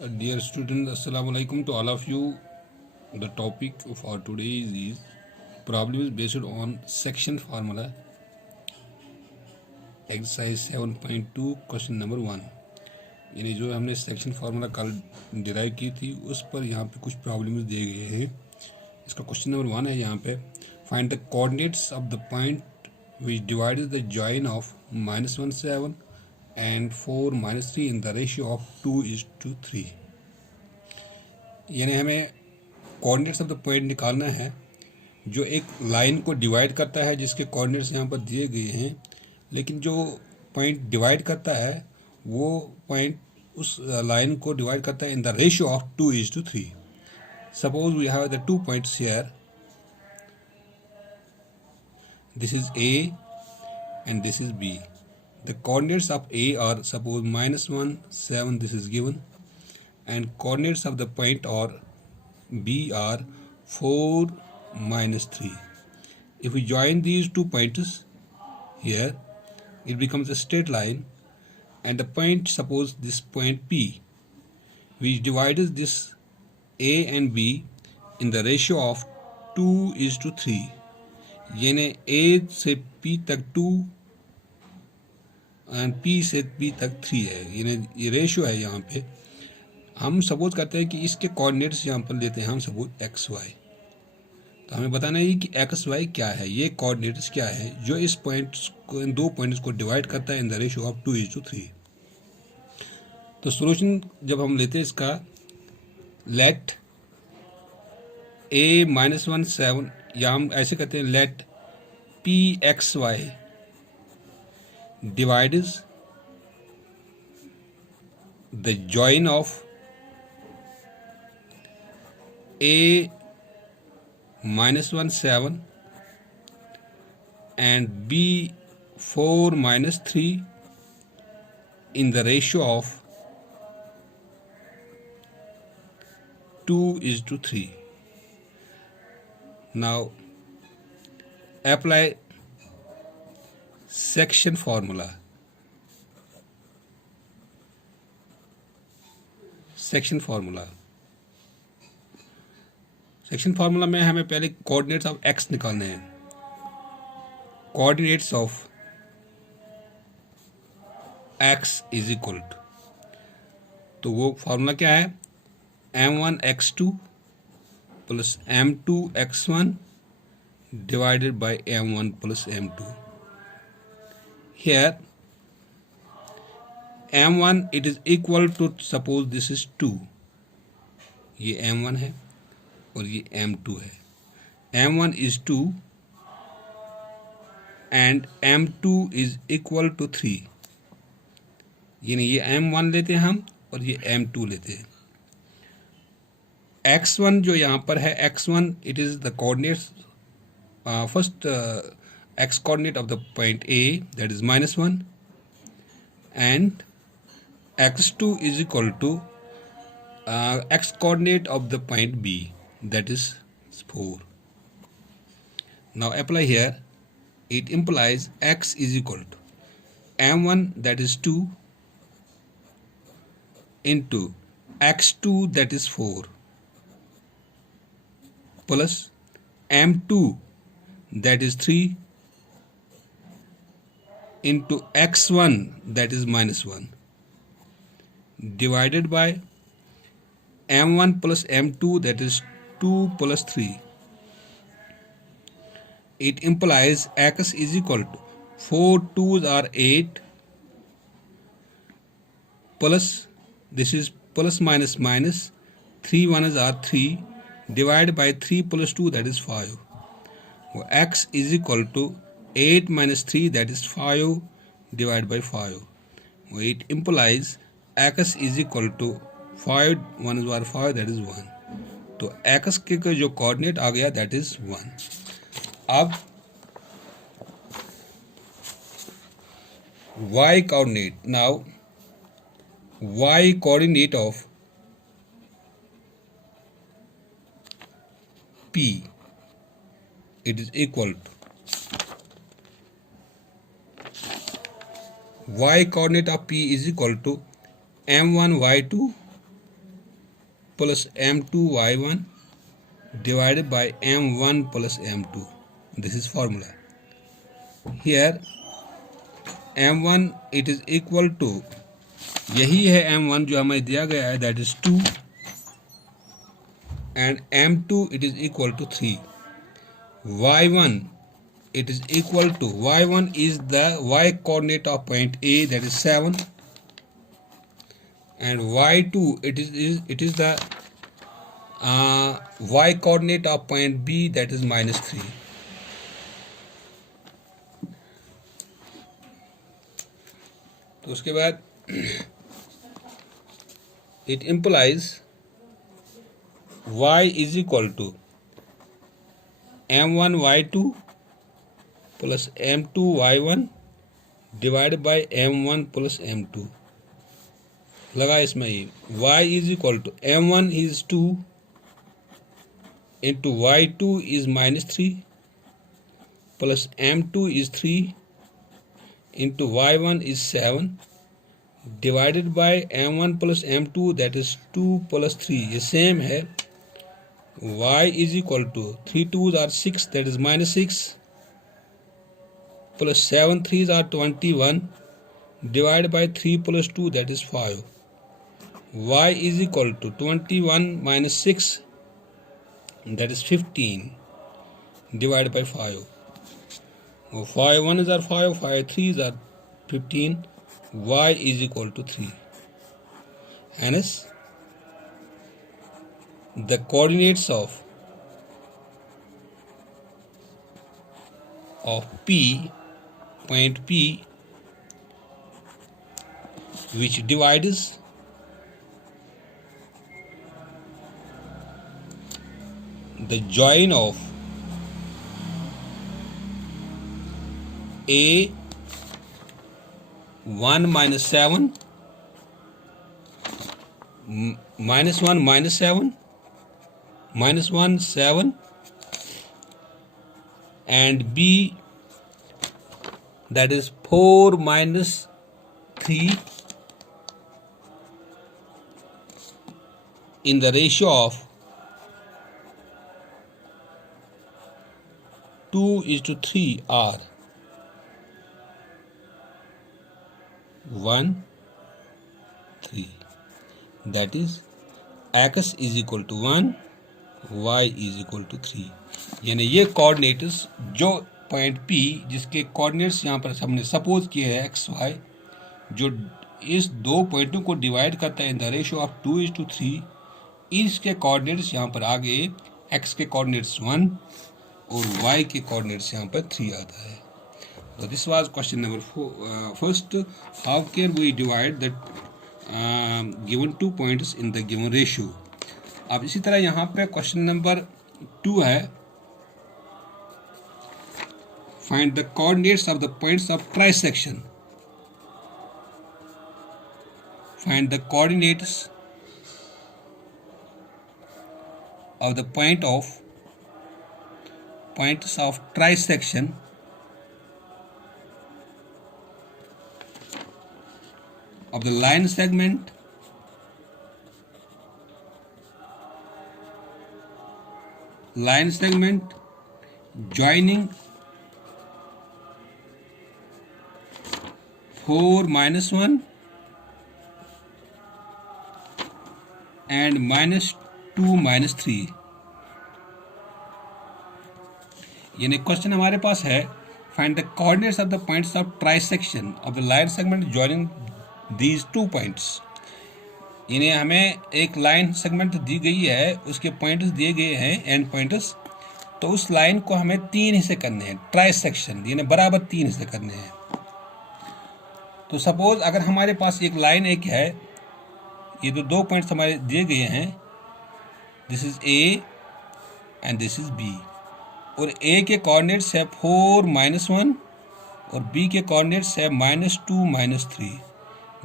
Dear students, Assalamu alaikum to all of you. The topic for today is problems based on section formula. Exercise 7.2 question number 1। यानी जो हमने section formula कल derive की थी उस पर यहाँ पे कुछ प्रॉब्लम्स दिए गए हैं। इसका क्वेश्चन नंबर 1 है यहाँ पे, find the coordinates of the point which divides the join of -1 7 and 4 -3 in the ratio of 2:3। यानी हमें कोऑर्डिनेट्स ऑफ द पॉइंट निकालना है जो एक लाइन को डिवाइड करता है, जिसके कोऑर्डिनेट्स यहाँ पर दिए गए हैं, लेकिन जो पॉइंट डिवाइड करता है वो पॉइंट उस लाइन को डिवाइड करता है in the ratio of 2:3। Suppose we have the 2 points here, this is A and this is B. The coordinates of A are suppose -1 7, this is given, and coordinates of the point or B are 4 -3. If we join these 2 points here, it becomes a straight line, and the point, suppose this point P, which divides this A and B in the ratio of 2:3, यानी A से P तक 2 and P से P तक 3 है, यानी ये ratio है। यहाँ पे हम सपोज करते हैं कि इसके कोऑर्डिनेट्स यहाँ पर लेते हैं हम सपोज XY। तो हमें बताना है कि XY क्या है, ये कोऑर्डिनेट्स क्या है जो इस पॉइंट्स को, इन 2 पॉइंट्स को डिवाइड करता है इन द रेशियो ऑफ 2:3। तो सॉल्यूशन जब हम लेते हैं इसका, लेट A -1 7, या हम ऐसे कहते हैं late PXY divides the join of A -1 7 and B 4 -3 in the ratio of 2:3. Now apply section formula. Section formula में हमें पहले कोऑर्डिनेट्स ऑफ x निकालने हैं। Coordinates of x is equal to, तो वो फार्मूला क्या है, m1 x2 plus m2 x1 divided by m1 plus m2। Here m1 it is equal to, suppose this is 2, ये m1 है और ये m2 है। m1 is 2 and m2 is equal to 3, यानी ये m1 लेते हैं हम और ये m2 लेते हैं। x1 जो यहाँ पर है, x1 it is the coordinates, first x coordinate of the point A, that is -1, and x2 is equal to x coordinate of the point B, that is 4. Now apply here, it implies x is equal to m1, that is 2, into x2, that is 4, plus m2, that is 3, into x1, that is -1, divided by m1 plus m2, that is 2 plus 3. It implies x is equal to 4 2s are 8, plus this is plus minus minus, 3 1s are 3, divided by 3 plus 2, that is 5. X is equal to 8 minus 3, that is 5, divided by 5. It implies x is equal to 5 1s are 5, that is 1. तो x के जो coordinate आ गया, that is 1. अब y coordinate, now y coordinate of P, it is equal to y coordinate of P is equal to m1 y2 plus m2y1 divided by m1 plus m2. This is formula. Here m1 it is equal to, यही है m1 जो हमें दिया गया है, that is 2, and m2 it is equal to 3. y1 it is equal to, y1 is the y coordinate of point A, that is 7, and y2 it is the y coordinate of point B, that is -3. तो उसके बाद it implies y is equal to m1 y2 plus m2 y1 divided by m1 plus m2. लगा इसमें ही y is equal to m1 is 2 into y2 is -3 plus m2 is 3 into y1 is 7 divided by m1 plus m2, that is 2 plus 3. ये same है. y is equal to 3 2s are 6, that is -6, plus 7 3s are 21 divided by 3 plus 2, that is 5. y is equal to 21 minus 6, that is 15 divided by 5. 5 1s are 5, 5 3s are 15. y is equal to 3. Hence, the coordinates of P, point P, which divides the join of A 1 minus 7 minus 1 minus 7 minus 1 7 and B, that is 4 minus 3 in the ratio of 2:3 are 1 3. That is x is equal to 1, y is equal to 3. यानी ये coordinates जो point P जिसके coordinates यहाँ पर हमने suppose किए हैं x y, जो इस दो पॉइंटों को डिवाइड करता है इन द रेशियो ऑफ 2:3, इसके कोऑर्डिनेट्स यहाँ पर आगे x के कोऑर्डिनेट्स 1 और y के कोऑर्डिनेट्स यहाँ पर 3 आता है. So this was question number 4. First, how can we divide the given 2 points in the given ratio? अब इसी तरह यहाँ पे क्वेश्चन नंबर 2 है, find the coordinates of the points of trisection. Find the coordinates of the points of trisection of the line segment joining 4 minus 1 and minus 2 minus 3. यानी question हमारे पास है, find the coordinates of the points of trisection of the line segment joining these 2 points. यानी हमें एक line segment दी गई है, उसके points दिए गए हैं, एंड पॉइंट्स, तो उस लाइन को हमें 3 हिस्से करने हैं, ट्राइसेक्शन यानी बराबर 3 हिस्से करने हैं. तो सपोज अगर हमारे पास एक लाइन एक है, ये तो 2 पॉइंट्स हमारे दिए गए हैं, this is A and this is B, और ए के कोऑर्डिनेट्स है 4 - 1 और बी के कोऑर्डिनेट्स है -2 -3.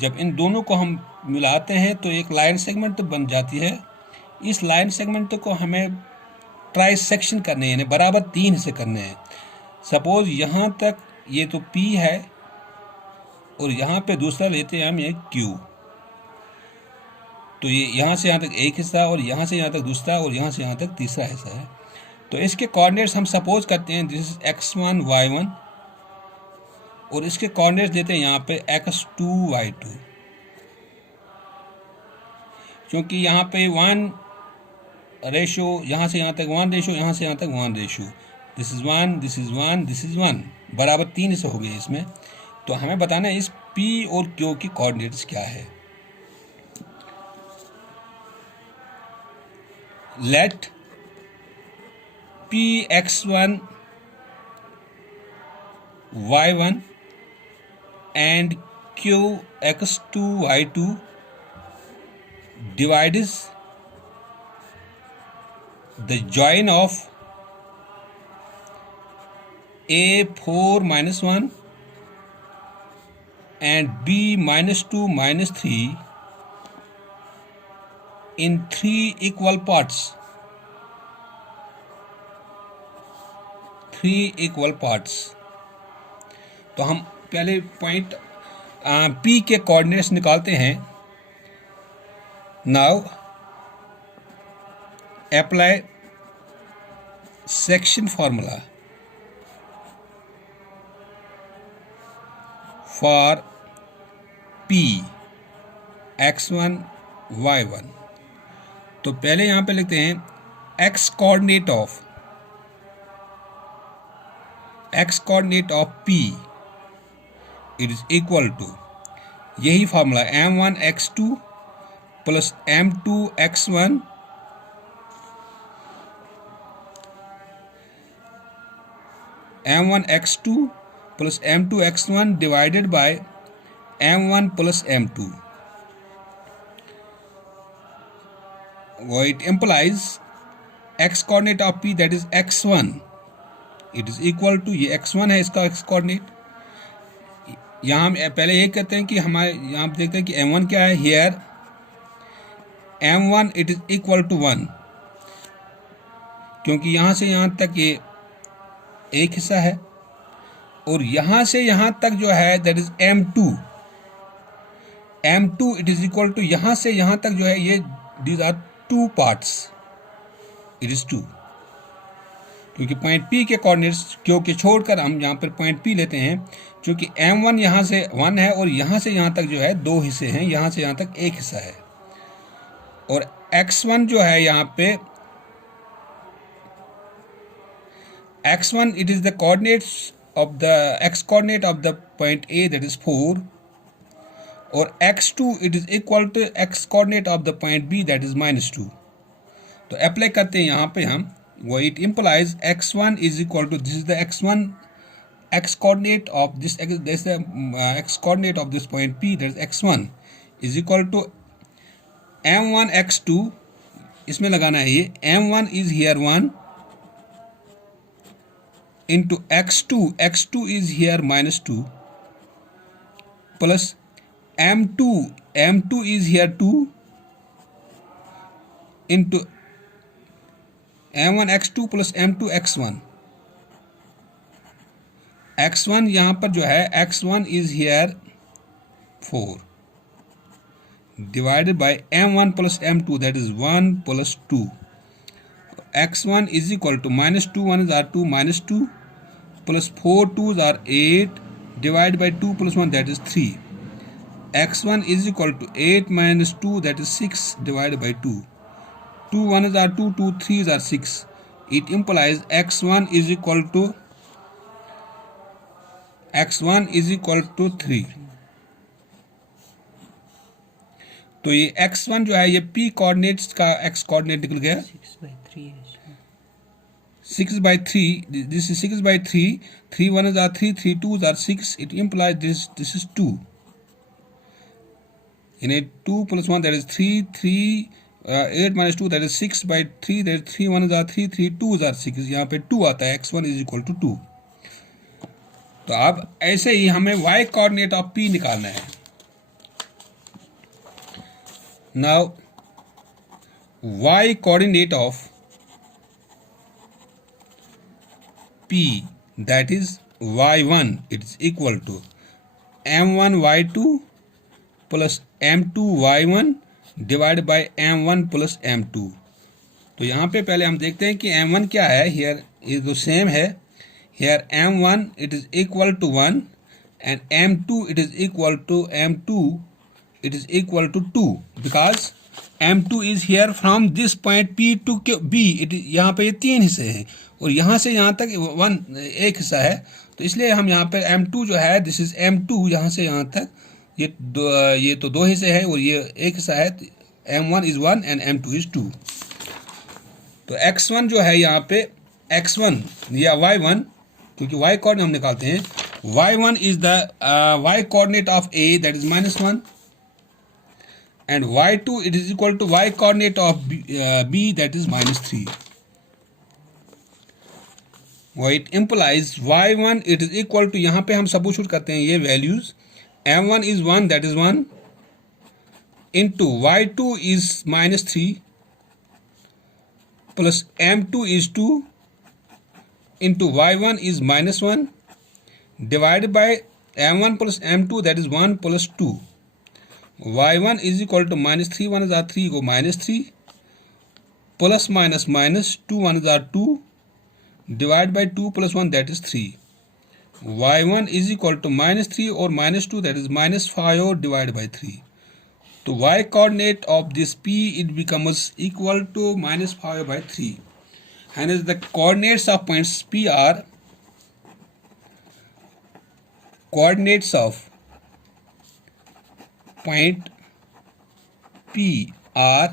जब इन दोनों को हम मिलाते हैं तो एक लाइन सेगमेंट बन जाती है. इस लाइन सेगमेंट को हमें ट्राइसेक्शन करने हैं, यानी बराबर 3 हिस्से करने हैं. सपोज यहाँ तक ये तो P है और यहाँ पे दूसरा लेते हैं हम ये Q. तो ये यहाँ से यहाँ तक एक हिस्सा और यहाँ से यहाँ तक दूसरा और यहाँ से यहाँ तक तीसरा हिस्सा है। तो इसके कोऑर्डिनेट्स हम सपोज करते हैं दिस इज x1 y1 और इसके कोऑर्डिनेट्स देते हैं यहाँ पे x2 y2, क्योंकि यहाँ पे 1 रेशो यहाँ से यहाँ तक 1 रेशो, यहाँ से यहाँ तक 1 ratio, this is 1 this is 1 this is 1 बराबर 3 हिस्से हो गए इसमें। तो हमें बताना है इस P और Q की कोऑर्डिनेट्स क्या है। Let P x1 y1 and Q x2 y2 divides the join of A4 minus 1 and B minus 2 minus 3 in 3 equal parts. 3 equal parts. तो हम पहले पॉइंट P के कोऑर्डिनेट्स निकालते हैं। Now apply section formula for P x1 y1। तो पहले यहां पे लिखते हैं x coordinate of P it is equal to, यही formula m1 x2 plus m2 x1 m1 x2 plus m2 x1 divided by m1 plus m2। It implies x coordinate of P that is x1 it is equal to, ये x1 है इसका x coordinate। यहाँ हम पहले ये कहते हैं कि हमारे यहाँ देखते हैं कि m1 क्या है। here m1 it is equal to 1, क्योंकि यहाँ से यहाँ तक ये एक हिस्सा है और यहाँ से यहाँ तक जो है that is m2 it is equal to, यहाँ से यहाँ तक जो है ये these are 2 parts, it is 2, क्योंकि पॉइंट P के कोऑर्डिनेट्स क्योंकि छोड़कर हम यहाँ पर पॉइंट P लेते हैं, क्योंकि m1 यहाँ से 1 है और यहाँ से यहाँ तक जो है 2 हिस्से हैं, यहाँ से यहाँ तक एक हिस्सा है। और x1 जो है यहाँ पे x1 it is the coordinates of the x coordinate of the point A that is 4 और x2 it is equal to x coordinate of the point B that is -2। तो अप्लाई करते हैं यहाँ पे हम, वो it implies x1 is equal to, this is the x1 x coordinate of this is the x coordinate of this point P, that is x1 is equal to m1 x2, इसमें लगाना है ये m1 is here 1 into x2 is here -2 plus m2 is here 2 into m1 x2 plus m2 x1। x1 यहाँ पर जो है x1 is here 4 divided by m1 plus m2 that is 1 plus 2। x1 is equal to -2 1s are 2 -2 plus 4 2s are 8 divided by 2 plus 1 that is 3। x1 is equal to 8 minus 2 that is 6 divided by 2। 2 1s are 2 2 3s are 6। It implies x1 is equal to 3। तो ये x1 जो है ये P coordinates का x coordinate निकल गया 6/3। This is 6/3। 3 1s are 3 3 2s are 6। It implies this is 2। In a 2 plus 1 that is 3 3 8 minus 2 that is 6/3, that is 3 1s are 3 3 2s are 6, यहाँ पे 2 आता है, x1 is equal to 2। तो अब ऐसे ही हमें y कोऑर्डिनेट ऑफ P निकालना है। Now y coordinate of P that is y1 it is equal to m1 y2 plus m2 y1 divide by m1 plus m2। तो यहाँ पे पहले हम देखते हैं कि m1 क्या है। हियर इज द सेम है। Here m1 it is equal to 1 and m2 it is equal to m2 it is equal to 2 because m2 is here from this point p to b। यहाँ पे ये तीन हिस्से हैं और यहाँ से यहाँ तक एक हिस्सा है, तो इसलिए हम यहाँ पे m2 जो है दिस इज m2, यहाँ से यहाँ तक ये तो दो हिस्से हैं और ये एक हिस्सा है। m1 is 1 and m2 is 2। तो x1 जो है यहाँ पे x1 या y1, क्योंकि y कोऑर्डिनेट हम निकालते हैं, y1 is the y coordinate of a that is -1 and y2 it is equal to y coordinate of b that is -3। It implies y1 it is equal to, यहाँ पे हम substitute करते हैं ये values, m1 is 1 that is 1 into y2 is -3 plus m2 is 2 into y1 is -1 divided by m1 plus m2 that is 1 plus 2। y1 is equal to -3 1 is 3 go -3 plus minus minus 2 1 is 2 divided by 2 plus 1 that is 3। y1 is equal to -3 or -2 that is -5 divided by 3। तो y coordinate of this p it becomes equal to -5 by 3। Hence the coordinates of points p are coordinates of point P are,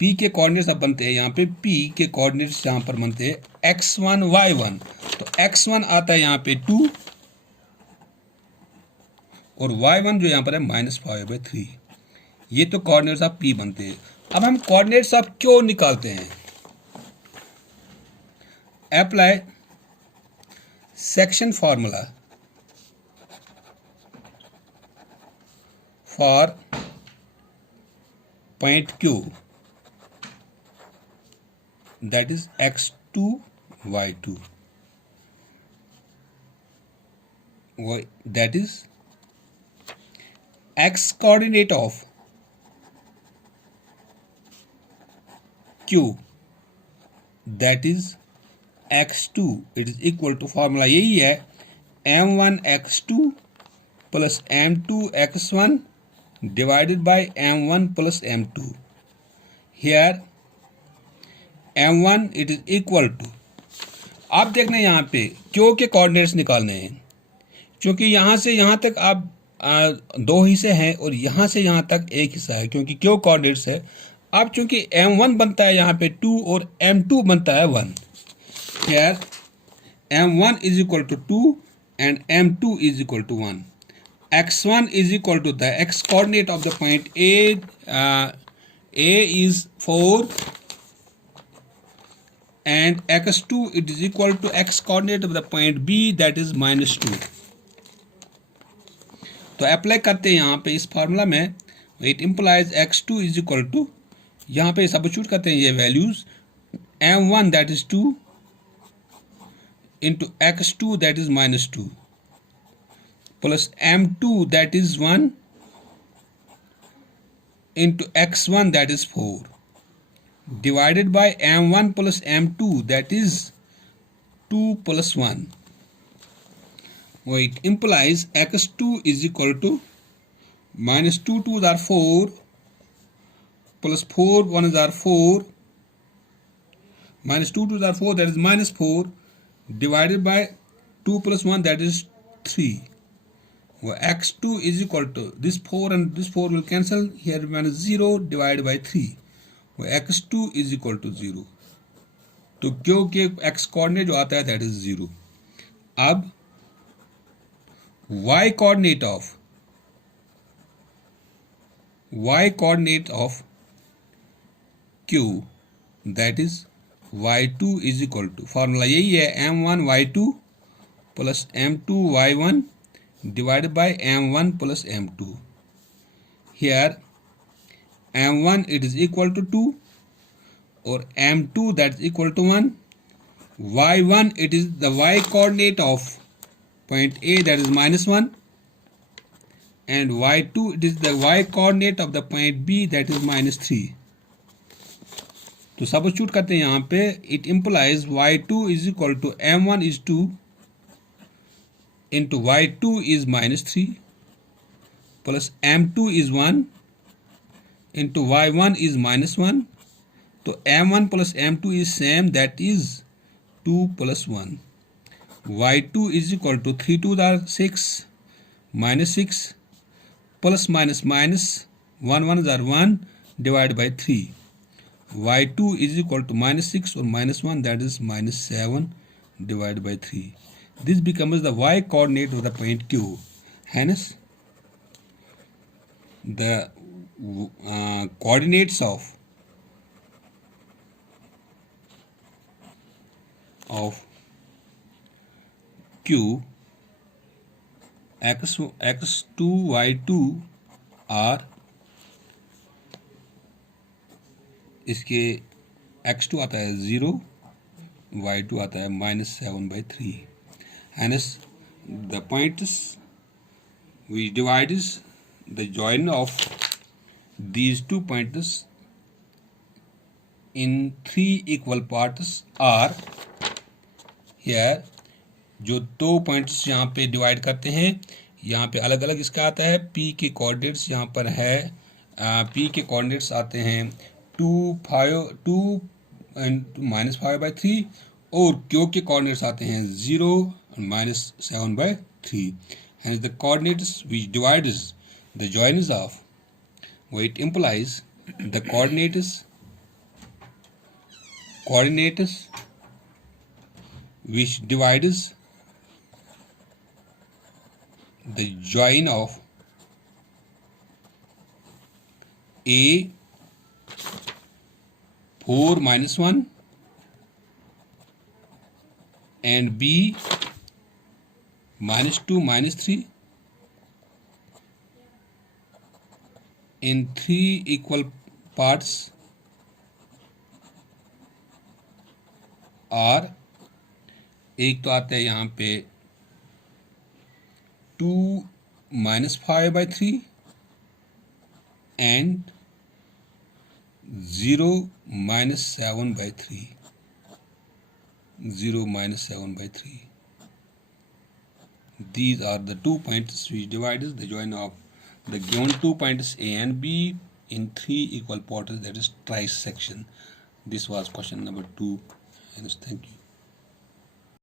P के coordinates अब बनते हैं यहाँ पे, P के coordinates यहाँ पर बनते हैं x1 y1। तो x1 आता है यहाँ पे 2 और y1 जो यहाँ पर है -5/3। ये तो कोऑर्डिनेट्स ऑफ P बनते हैं। अब हम कोऑर्डिनेट्स ऑफ Q निकालते हैं। Apply section formula for point Q, that is x2 y2, that is x coordinate of Q that is x2 it is equal to, formula यही है m1 x2 plus m2 x1 divided by m1 plus m2। here m1 it is equal to, आप देखना यहाँ पे Q के coordinates निकालने हैं, क्योंकि यहाँ से यहाँ तक आप दो हिस्से हैं और यहाँ से यहाँ तक एक हिस्सा है, क्योंकि Q कोऑर्डिनेट्स है। अब चूंकि m1 बनता है यहाँ पे 2 और m2 बनता है 1, here m1 is equal to 2 and m2 is equal to 1। x1 is equal to the x coordinate of the point A is 4 and x2 it is equal to x coordinate of the point B that is -2। तो apply करते हैं यहाँ पे इस formula में, it implies x2 is equal to, यहाँ पे substitute करते हैं ये values, m1 that is 2 into x2 that is -2 plus m2 that is 1 into x1 that is 4 divided by m1 plus m2 that is 2 plus 1। It implies x2 is equal to -2 2s are 4 plus 4 1s are 4 -2 2s are 4 that is -4 divided by 2 plus 1 that is 3। x2 is equal to, this 4 and this 4 will cancel, here minus 0 divided by 3, x2 is equal to 0। तो क्योंकि x coordinate जो आता है that is 0। अब y coordinate of Q that is y2 is equal to, formula यही है m1 y2 plus m2 y1 divided by m1 plus m2। here m1 it is equal to 2 or m2 that is equal to 1, y1 it is the y coordinate of point A that is -1 and y2, it is the y coordinate of the point B, that is -3. तो substitute करते हैं यहाँ पे. It implies y2 is equal to m1 is 2 into y2 is -3 plus m2 is 1 into y1 is -1. तो m1 plus m2 is same, that is 2 plus 1. y2 is equal to 3 2 are 6 minus 6 plus minus minus 1 1 are 1 divided by 3. y2 is equal to -6 or -1, that is -7 divided by 3. This becomes the y coordinate of the point Q. Hence, the coordinates of Q x2 y2 are, इसके x2 आता है 0, y2 आता है -7/3. Hence the points which divides the join of these two points in 3 equal parts are here. जो दो points यहाँ पे divide करते हैं, यहाँ पे अलग अलग इसका आता है. P के कोऑर्डिनेट्स यहाँ पर है, P के कोऑर्डिनेट्स आते हैं 2 -5/3 और Q के कोऑर्डिनेट्स आते हैं 0 और -7/3. Hence the coordinates which divides the joins of, it implies the coordinates which divides the join of A 4 -1 and B -2 -3 in 3 equal parts are, एक तो आता है यहाँ पे 2 -5/3 and 0 -7/3. 0 -7/3. These are the 2 points which divides the join of the given 2 points A and B in 3 equal parts, that is trisection. This was question number 2. Thank you.